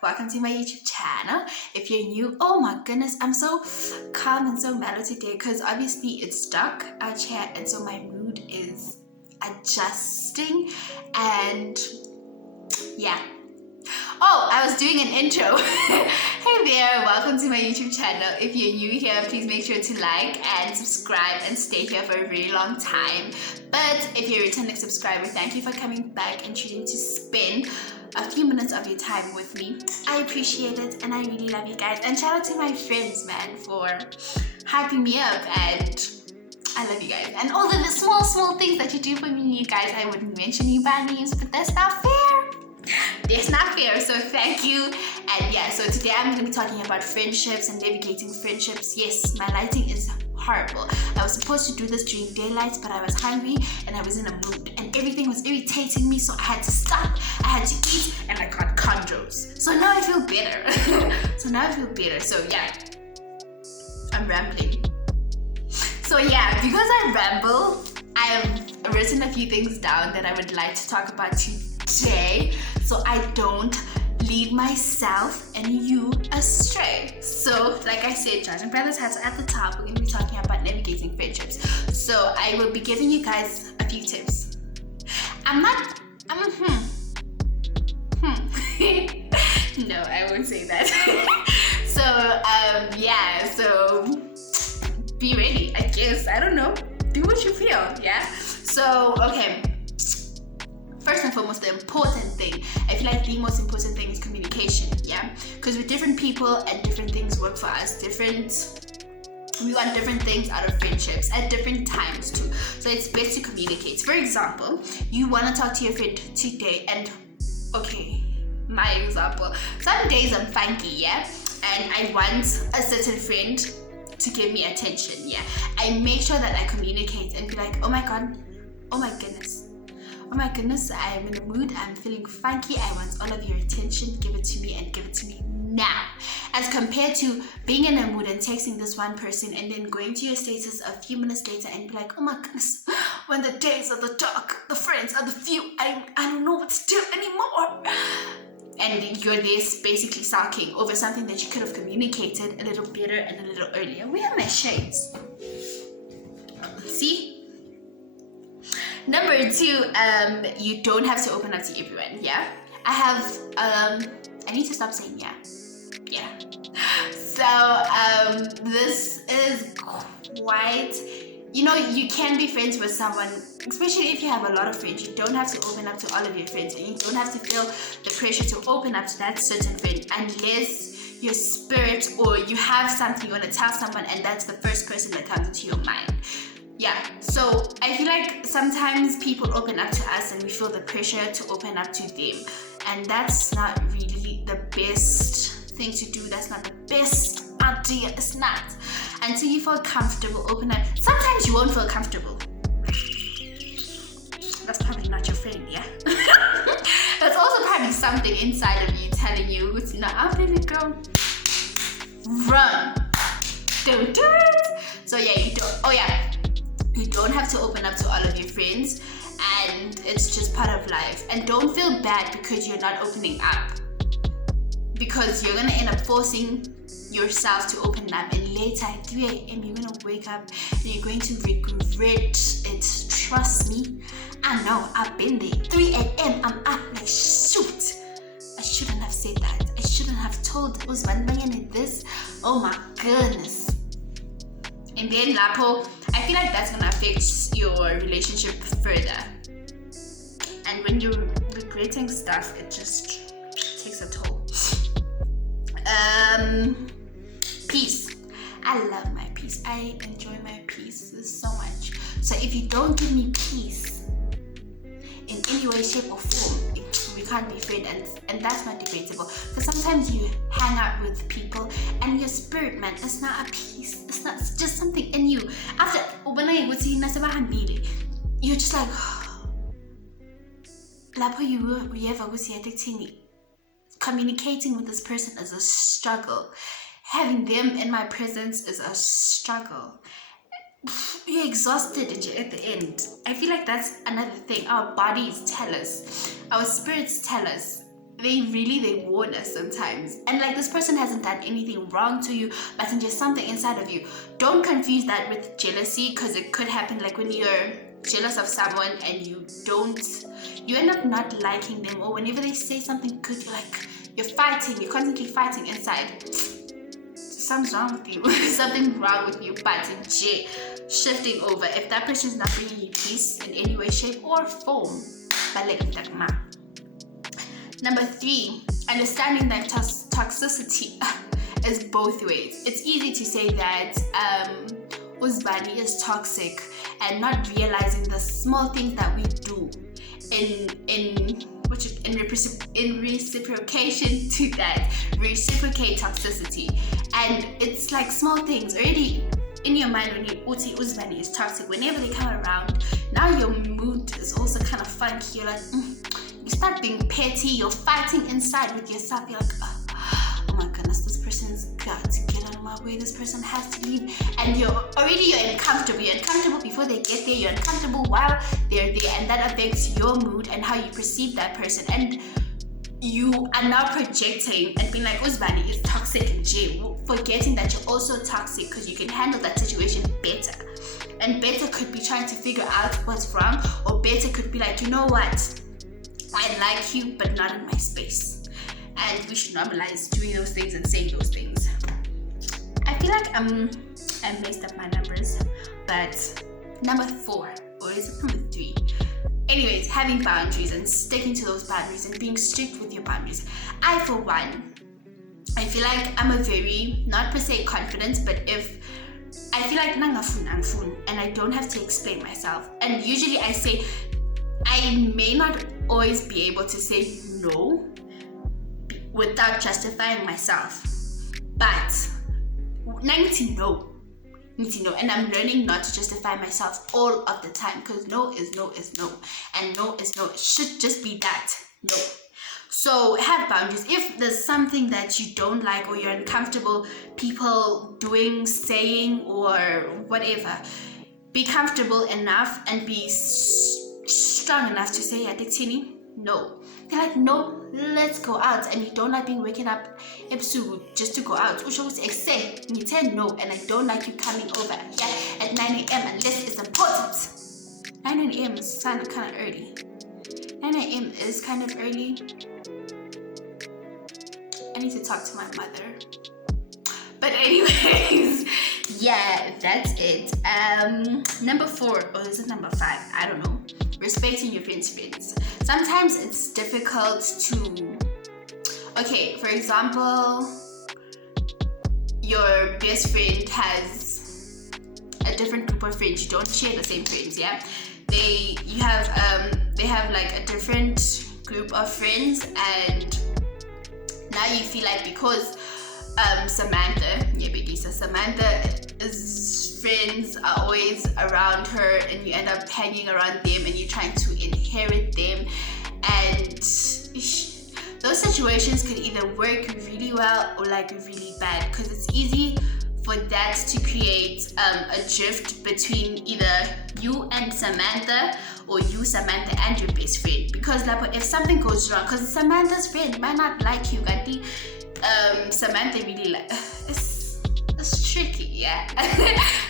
Welcome to my YouTube channel. If you're new, oh my goodness, I'm so calm and so mellow today because obviously it's dark out here, and so my mood is adjusting. And yeah, oh, I was doing an intro. Hey there, welcome to my YouTube channel. If you're new here, please make sure to like and subscribe and stay here for a very long time. But if you're a returning subscriber, thank you for coming back and choosing to spend a few minutes of your time with me. I appreciate it and I really love you guys. And shout out to my friends, man, for hyping me up, and I love you guys. And all of the small things that you do for me, you guys, I wouldn't mention you by names, but that's not fair. That's not fair, so thank you. And yeah, so today I'm going to be talking about friendships and navigating friendships. Yes, my lighting is horrible. I was supposed to do this during daylight, but I was hungry and I was in a mood and everything was irritating me, so I had to stop, I had to eat, and I got condos. So now I feel better. So yeah, I'm rambling. So yeah, because I ramble, I have written a few things down that I would like to talk about today, so I don't lead myself and you astray. So like I said, judging by the title at the top, we're going to be talking about navigating friendships. So I will be giving you guys a few tips. No, I won't say that. So yeah, so be ready, I guess. I don't know, do what you feel. Yeah, so okay, first and foremost, the important thing, I feel like the most important thing is communication. Yeah, because with different people and different things work for us, we want different things out of friendships at different times too. So it's best to communicate. For example, you want to talk to your friend today, and okay, my example, some days I'm funky, yeah, and I want a certain friend to give me attention. Yeah, I make sure that I communicate and be like, oh my god, oh my goodness, I am in a mood, I'm feeling funky, I want all of your attention, give it to me and give it to me now. As compared to being in a mood and texting this one person and then going to your status a few minutes later and be like, oh my goodness, when the days are the dark, the friends are the few, I don't know what to do anymore. And you're there basically sulking over something that you could have communicated a little better and a little earlier. Where are my shades? See? Number two, you don't have to open up to everyone. Yeah, I need to stop saying yeah. So this is quite, you can be friends with someone, especially if you have a lot of friends. You don't have to open up to all of your friends, and you don't have to feel the pressure to open up to that certain friend unless your spirit or you have something you want to tell someone and that's the first person that comes into your mind. Yeah, so I feel like sometimes people open up to us and we feel the pressure to open up to them, and that's not really the best thing to do. That's not the best idea. It's not. Until you feel comfortable, open up. Sometimes you won't feel comfortable. That's probably not your friend, yeah? That's also probably something inside of you telling you, oh baby girl, run. Don't do it. So yeah, you don't have to open up to all of your friends, and it's just part of life. And don't feel bad because you're not opening up, because you're gonna end up forcing yourself to open up, and later at 3 a.m. you're gonna wake up and you're going to regret it. Trust me, I know, I've been there. 3 a.m. I'm up like, shoot, I shouldn't have said that. I shouldn't have told Usman this. Oh my goodness. And then Lapo, I feel like that's gonna affect your relationship further. And when you're regretting stuff, it just takes a toll. Peace. I love my peace. I enjoy my peace so much. So if you don't give me peace in any way, shape, or form, we can't be friends, and that's not debatable. Because sometimes you hang out with people and your spirit, man, it's not a peace. It's not just something in you. After you're just like, communicating with this person is a struggle. Having them in my presence is a struggle. You're exhausted at the end. I feel like that's another thing. Our bodies tell us, our spirits tell us. They warn us sometimes. And like, this person hasn't done anything wrong to you, but it's just something inside of you. Don't confuse that with jealousy, because it could happen like when you're jealous of someone and you end up not liking them, or whenever they say something good, you're constantly fighting inside. Something's wrong with you. Something's wrong with you. But shifting over, if that person is not bringing you peace in any way, shape, or form, Number 3, understanding that toxicity is both ways. It's easy to say that Uzbani is toxic and not realizing the small things that we do in reciprocation to that, reciprocate toxicity. And it's like small things already in your mind. When you uti Uzbani is toxic, whenever they come around, now your mood is also kind of funky. You're like, you start being petty, you're fighting inside with yourself. You're like, oh my goodness, this person's got to get out of my way, this person has to leave. And you're uncomfortable. You're uncomfortable before they get there, you're uncomfortable while they're there, and that affects your mood and how you perceive that person. And you are now projecting and being like, Uzbani is toxic and forgetting that you're also toxic because you can handle that situation better. And better could be trying to figure out what's wrong, or better could be like, you know what, I like you, but not in my space. And we should normalize doing those things and saying those things. I feel like I messed up my numbers, but number 4, or is it number 3? Anyways, having boundaries and sticking to those boundaries and being strict with your boundaries. I, for one, I feel like I'm a very, not per se confident, but if I feel like nangafun, and I don't have to explain myself. And usually I say, I may not always be able to say no without justifying myself, but I need to know, and I'm learning not to justify myself all of the time, because no is no is no, and no is no. It should just be that, no. So have boundaries. If there's something that you don't like, or you're uncomfortable people doing, saying, or whatever, be comfortable enough and be strong enough to say, Aditini, no. They're like, no, let's go out. And you don't like being waking up just to go out. Say, you tell no, and I don't like you coming over here at 9 a.m. unless it's important. 9 a.m. is kind of early. 9 a.m. is kind of early. I need to talk to my mother. But anyways, yeah, that's it. Number 4, or is it number 5? I don't know. Respecting your friends. Sometimes it's difficult to, okay, for example, your best friend has a different group of friends. You don't share the same friends, yeah? They have like a different group of friends, and now you feel like because Samantha's friends are always around her, and you end up hanging around them, and you're trying to inherit them, and those situations could either work really well or like really bad, because it's easy for that to create a drift between either you and Samantha, or you, Samantha, and your best friend. Because like, if something goes wrong, because Samantha's friend might not like you, Gandhi, Samantha really like, it's tricky, yeah.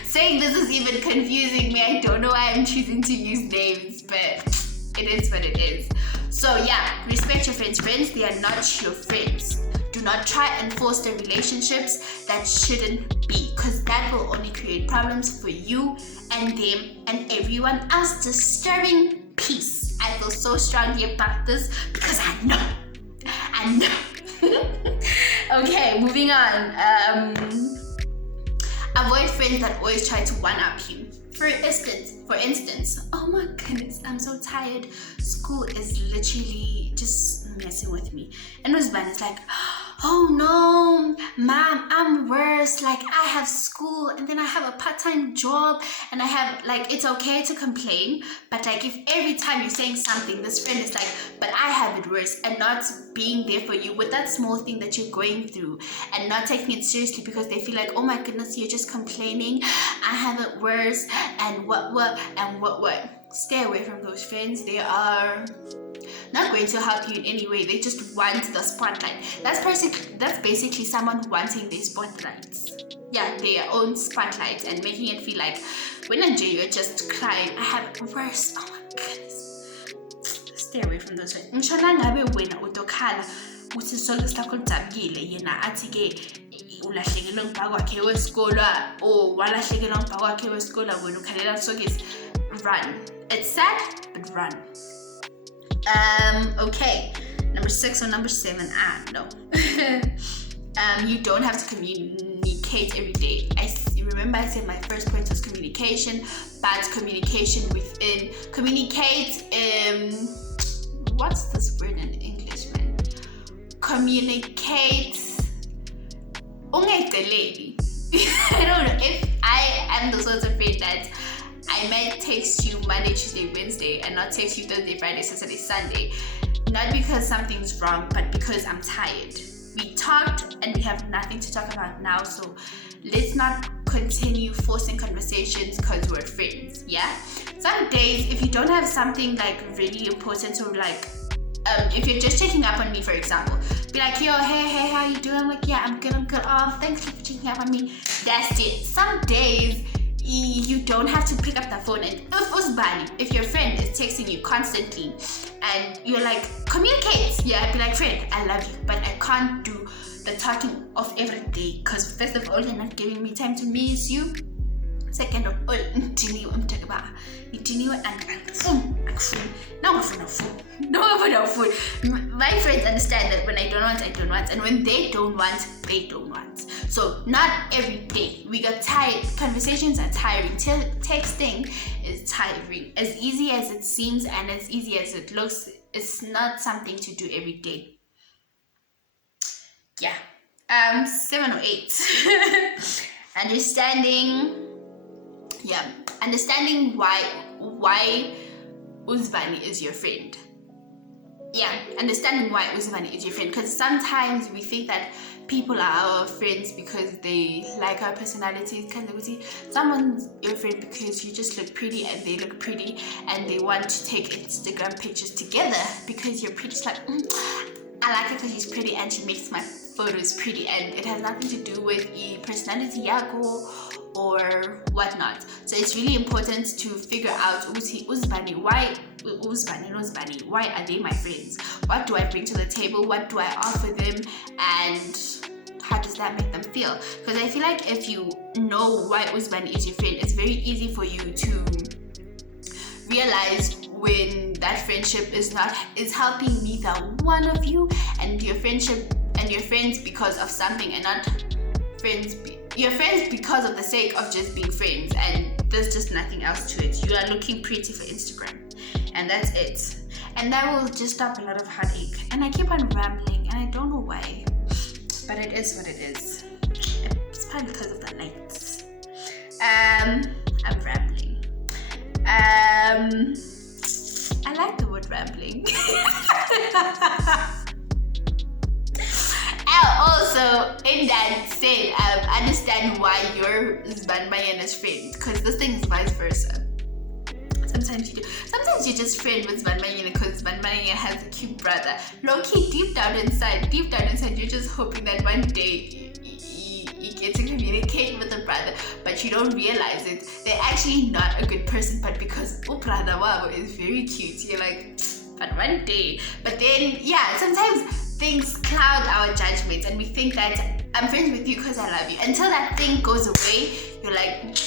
Saying this is even confusing me. I don't know why I'm choosing to use names, but it is what it is. So yeah, respect your friends. Friends, they are not your friends. Do not try and foster relationships that shouldn't be, because that will only create problems for you and them and everyone else, disturbing peace. I feel so strongly about this because I know. Okay, moving on. Avoid friends that always try to one-up you. For instance, oh my goodness, I'm so tired. School is literally just messing with me. And Uzban is like, oh no, mom, I'm worse. Like, I have school and then I have a part-time job and I have, like, it's okay to complain. But like, if every time you're saying something, this friend is like, but I have it worse, and not being there for you with that small thing that you're going through and not taking it seriously because they feel like, oh my goodness, you're just complaining. I have it worse and what. Stay away from those friends. They are not going to help you in any way. They just want the spotlight. That's basically someone wanting their spotlights. Yeah, their own spotlight, and making it feel like when you're just crying, I have it worse. Oh my goodness. Stay away from those friends. Inshallah ngabe wena utokhala uthi sonke sakho lidabukile, yena athi ke ulahlekelwe umbhako wakhe wesikolo or walahlekelwa umbhako wakhe wesikolo, wena ukhalela sokisi. Run. It's sad, but run. Okay, number 6 or number 7, no. You don't have to communicate every day. Remember I said my first point was communication, but communication within, what's this word in English, man? Communicate, I don't know, if I am the sort of friend that I might text you Monday, Tuesday, Wednesday, and not text you Thursday, Friday, Saturday, Sunday. Not because something's wrong, but because I'm tired. We talked and we have nothing to talk about now, so let's not continue forcing conversations because we're friends, yeah? Some days, if you don't have something like really important, or like, if you're just checking up on me, for example, be like, yo, hey, how you doing? I'm like, yeah, I'm good. Oh, thanks for checking up on me. That's it. Some days, you don't have to pick up the phone, and if your friend is texting you constantly and you're like, communicate. Yeah, I'd be like, friend, I love you, but I can't do the talking of every day because first of all, you're not giving me time to miss you. Second of all, my friends understand that when I don't want, and when they don't want. So not every day. We got tired. Conversations are tiring. Texting is tiring. As easy as it seems and as easy as it looks, it's not something to do every day. Yeah. 7 or 8. Understanding why Uzbani is your friend. Yeah, understanding why Uzbani is your friend, because sometimes we think that people are our friends because they like our personalities. Someone's your friend because you just look pretty and they look pretty and they want to take Instagram pictures together because you're pretty. It's like, I like her because she's pretty and she makes my photos pretty, and it has nothing to do with personality yako or whatnot. So it's really important to figure out Uzbani, why are they my friends? What do I bring to the table? What do I offer them? And how does that make them feel? Because I feel like if you know why Uzbani is your friend, it's very easy for you to realize when that friendship is helping neither one of you, and your friends because of something, and not you're friends because of the sake of just being friends, and there's just nothing else to it. You are looking pretty for Instagram, and that's it. And that will just stop a lot of heartache. And I keep on rambling, and I don't know why, but it is what it is. It's probably because of the nights. I'm rambling. I like the word rambling. Also, in that said, understand why you're Zbanmayena's friend, because this thing is vice versa. Sometimes you just friend with Zbanmayena because Zbanmayena has a cute brother. Low-key, deep down inside, you're just hoping that one day you get to communicate with the brother, but you don't realize it. They're actually not a good person, but because brother Wabo is very cute, you're like, but one day. But then, yeah, sometimes things cloud our judgments, and we think that I'm friends with you because I love you. Until that thing goes away, you're like,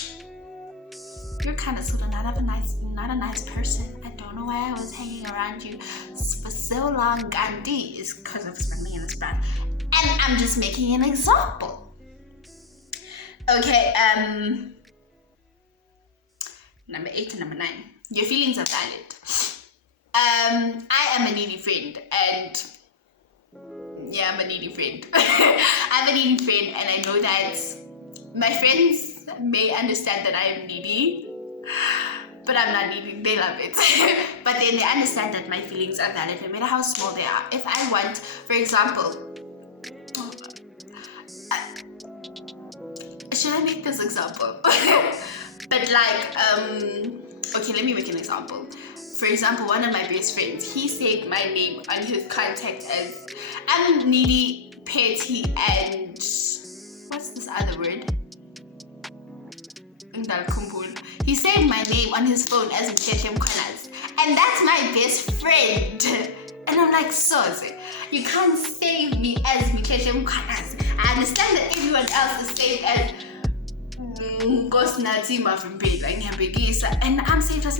you're kind of sort of not a nice person. I don't know why I was hanging around you for so long. Gandhi is because of me and his brand. And I'm just making an example. Okay, number 8 and number 9. Your feelings are valid. I am a needy friend, and Yeah, I'm a needy friend. I'm a needy friend, and I know that my friends may understand that I am needy, but I'm not needy. They love it. But then they understand that my feelings are valid, no matter how small they are. If I want, for example, should I make this example? But like, okay, let me make an example. For example, one of my best friends, he saved my name on his contact as I'm needy, petty, and what's this other word? He saved my name on his phone as Mkhehle Mkhwanazi, and that's my best friend. And I'm like, Soze, you can't save me as Mkhehle Mkhwanazi. I understand that everyone else is saved as Nkosinathi from Bed, like Nyambekisa, and I'm saved as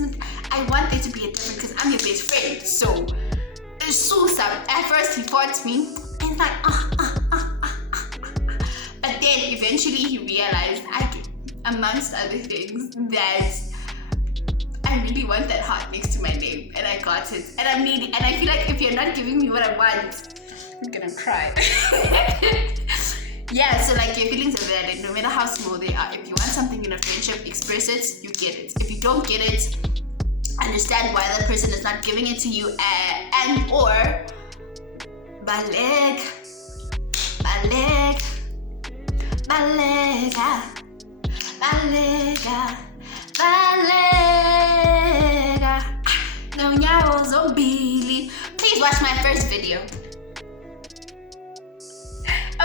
I want there to be a difference because I'm your best friend. So Susa, at first he fought me, and he's like, but then eventually he realized amongst other things, that I really want that heart next to my name, and I got it, and I'm needy, and I feel like if you're not giving me what I want, I'm gonna cry. Yeah, so like your feelings are valid, no matter how small they are. If you want something in a friendship, express it, you get it. If you don't get it, understand why that person is not giving it to you, and or balega. Please watch my first video.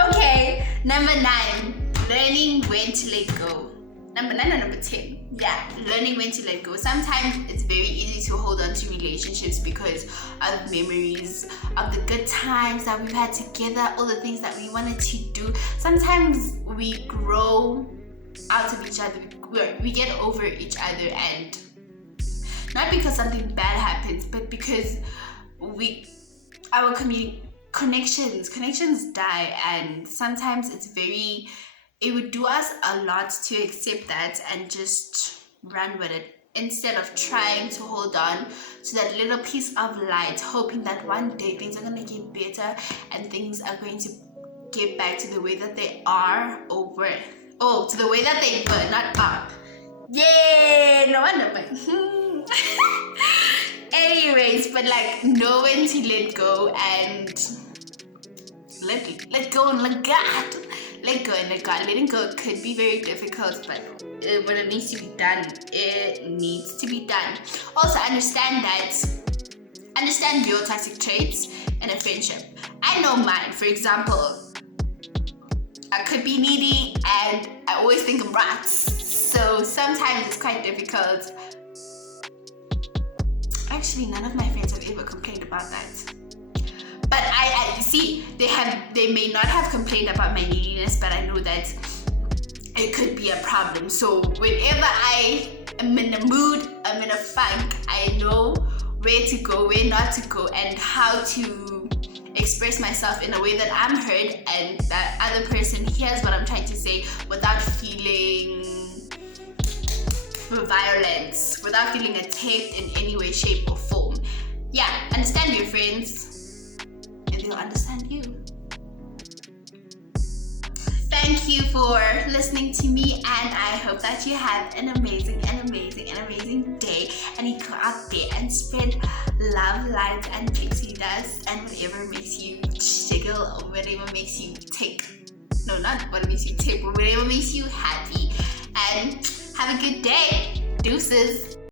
Okay, number 9, learning when to let go. Number 9 or number 10? Yeah, learning when to let go. Sometimes it's very easy to hold on to relationships because of memories of the good times that we've had together, all the things that we wanted to do. Sometimes we grow out of each other, we get over each other, and not because something bad happens, but because our connections die, and sometimes it would do us a lot to accept that and just run with it instead of trying to hold on to that little piece of light, hoping that one day things are going to get better and things are going to get back to the way that they are to the way that they were, not are. Yay! No wonder, man. Anyways, but like, know when to let go and let go and let God. Let go and let God. Letting go could be very difficult, but when it needs to be done, it needs to be done. Also, understand your toxic traits in a friendship. I know mine. For example, I could be needy and I always think of rats. So sometimes it's quite difficult. Actually, none of my friends have ever complained about that. But I see, they may not have complained about my neediness, but I know that it could be a problem. So whenever I am in a mood, I'm in a funk, I know where to go, where not to go, and how to express myself in a way that I'm heard and that other person hears what I'm trying to say without feeling violence, without feeling attacked in any way, shape, or form. Yeah, understand your friends, and they'll understand you. Thank you for listening to me, and I hope that you have an amazing day, and you go out there and spread love, light, and pixie dust, and whatever makes you jiggle, or whatever makes you not what makes you tick, but whatever makes you happy. And have a good day. Deuces.